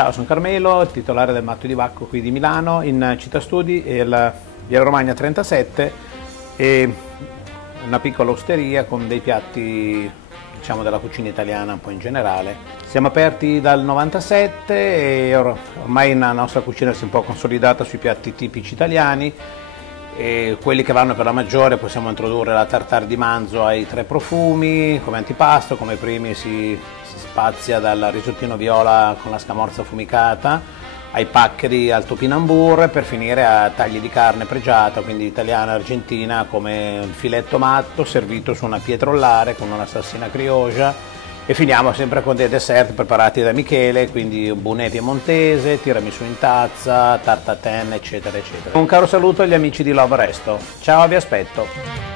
Ciao, sono Carmelo, il titolare del Matto di Bacco qui di Milano, in città studi, via Romagna 37, e una piccola osteria con dei piatti, diciamo, della cucina italiana un po' in generale. Siamo aperti dal 97 e ormai la nostra cucina si è un po' consolidata sui piatti tipici italiani, e quelli che vanno per la maggiore possiamo introdurre la tartare di manzo ai 3 profumi come antipasto. Come primi si spazia dal risottino viola con la scamorza affumicata ai paccheri al topinambur, per finire a tagli di carne pregiata, quindi italiana e argentina, come il filetto matto servito su una pietrollare con una salsina criosa, e finiamo sempre con dei dessert preparati da Michele, quindi un bunè piemontese, tiramisù in tazza, tartatin, eccetera eccetera. Un caro saluto agli amici di Love Resto, ciao, vi aspetto!